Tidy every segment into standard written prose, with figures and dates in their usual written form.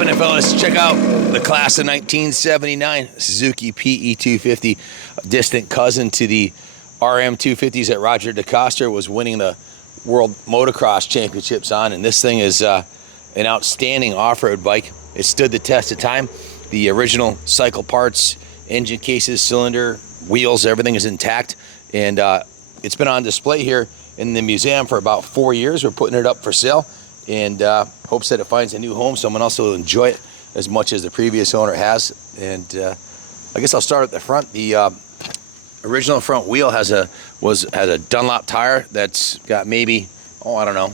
happening, fellas? Check out the class of 1979 Suzuki PE250, distant cousin to the RM250s that Roger DeCoster was winning the World Motocross Championships on. And this thing is an outstanding off-road bike. It stood the test of time. The original cycle parts, engine cases, cylinder, wheels, everything is intact. And it's been on display here in the museum for about 4 years. We're putting it up for sale, and hopes that it finds a new home. Someone else will enjoy it as much as the previous owner has. And I guess I'll start at the front. The original front wheel has a Dunlop tire that's got maybe, I don't know,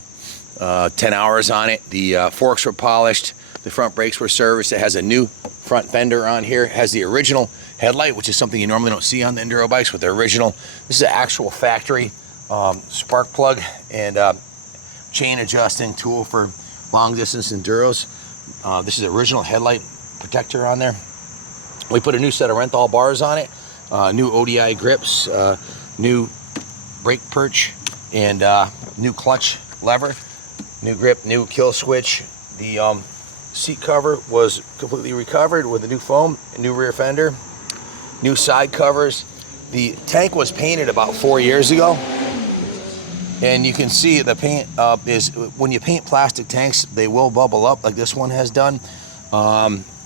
10 hours on it. The forks were polished. The front brakes were serviced. It has a new front fender on here. It has the original headlight, which is something you normally don't see on the enduro bikes. With the original, this is an actual factory spark plug and chain adjusting tool for long distance enduros. This is the original headlight protector on there. We put a new set of Renthal bars on it, new ODI grips, new brake perch, and new clutch lever, new grip, new kill switch. The seat cover was completely recovered with a new foam, a new rear fender, new side covers. The tank was painted about 4 years ago, and you can see the paint is, when you paint plastic tanks, they will bubble up like this one has done.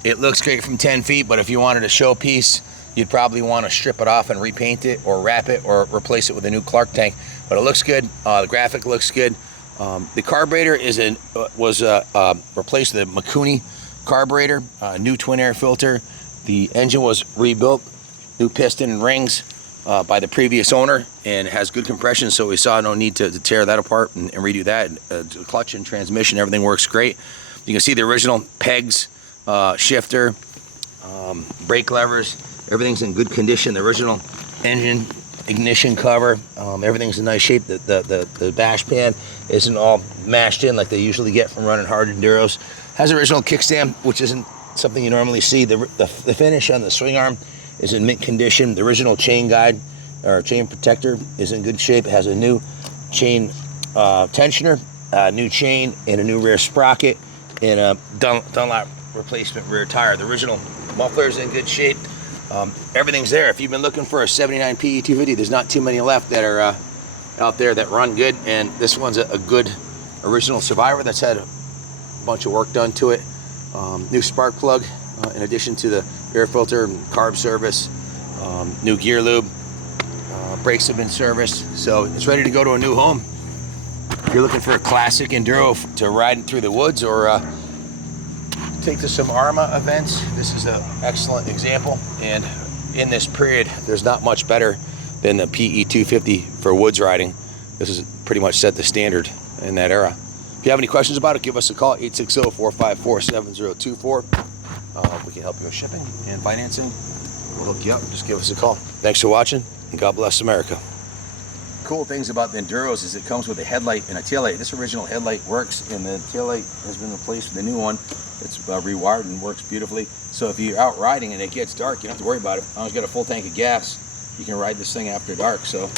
It looks great from 10 feet, but if you wanted a showpiece, you'd probably want to strip it off and repaint it or wrap it or replace it with a new Clark tank. But it looks good. The graphic looks good. The carburetor was replaced with a Mikuni carburetor, new twin air filter. The engine was rebuilt, new piston and rings by the previous owner, and it has good compression, so we saw no need to tear that apart and redo that. The clutch and transmission, everything works great. You can see the original pegs, shifter, brake levers, everything's in good condition. The original engine ignition cover, everything's in nice shape. The dash pan isn't all mashed in like they usually get from running hard enduros. Has original kickstand, which isn't something you normally see. The finish on the swing arm is in mint condition. The original chain guide or chain protector is in good shape. It has a new chain tensioner, new chain, and a new rear sprocket, and a Dunlop replacement rear tire. The original muffler is in good shape. Everything's there. If you've been looking for a 79 PE250, there's not too many left that are out there that run good, and this one's a good original survivor that's had a bunch of work done to it. New spark plug, in addition to the air filter and carb service, new gear lube, brakes have been serviced, so it's ready to go to a new home. If you're looking for a classic enduro to ride through the woods or take to some ARMA events, this is an excellent example. And in this period, there's not much better than the PE250 for woods riding. This has pretty much set the standard in that era. If you have any questions about it, give us a call, 860-454-7024. We can help you with shipping and financing. We'll hook you up. Just give us a call. Thanks for watching, and God bless America. Cool things about the enduros is it comes with a headlight and a taillight. This original headlight works, and the taillight has been replaced with a new one. It's rewired and works beautifully. So if you're out riding and it gets dark, you don't have to worry about it. As long as you got a full tank of gas, you can ride this thing after dark. So